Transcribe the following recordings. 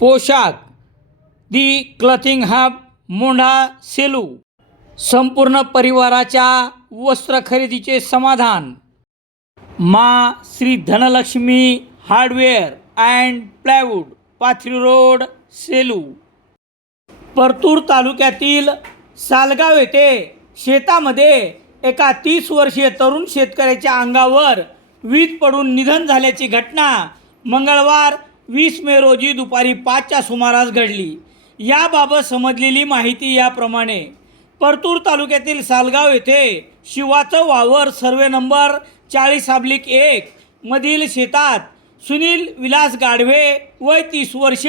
पोशाख. The clothing hub Mondha Selu. संपूर्ण परिवाराच्या वस्त्र खरेदीचे समाधान. मा Shri Dhanlaxmi hardware and plywood Pathri road Selu. Partur तालुक्यातील सालगाव येथे शेतामध्ये एका तीस वर्षीय तरुण शेतकऱ्याच्या अंगावर वीज पडून निधन झाल्याची घटना मंगळवार वीस मे रोजी दुपारी पाचच्या सुमारास घडली. याबाबत समजलेली माहिती याप्रमाणे परतूर तालुक्यातील सालगाव येथे शिवाचं वावर सर्वे नंबर चाळीस अब्लिक एक मधील शेतात सुनील विलास गाढवे वय तीस वर्ष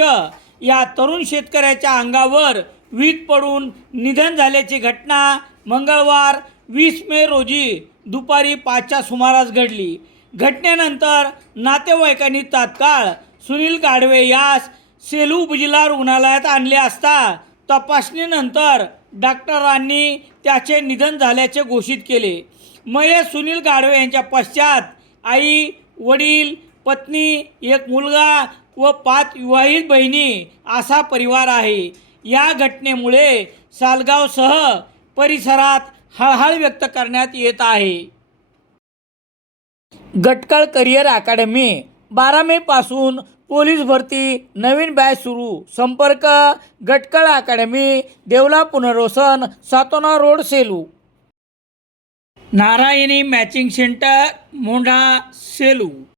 या तरुण शेतकऱ्याच्या अंगावर वीज पडून निधन झाल्याची घटना मंगळवार वीस मे रोजी दुपारी पाचच्या सुमारास घडली. घटनेनंतर नातेवाईकांनी तात्काळ सुनील गाढवे यास सेलू उपजिल्हा रुग्णालयात आणले असता तपासणीनंतर डॉक्टरांनी त्याचे निधन झाल्याचे घोषित केले. मयत सुनील गाढवे यांच्या पश्चात आई वडील पत्नी एक मुलगा व पाच विवाहित बहिणी असा परिवार आहे. या घटनेमुळे सालगावसह परिसरात हळहळ व्यक्त करण्यात येत आहे. गटकळ करिअर अकॅडमी बारा मे पासून पोलीस भरती नवीन बॅच सुरू संपर्क गटकळ अकॅडमी देवला पुनर्वसन Satona road Selu. Narayani matching centre Mondha Selu.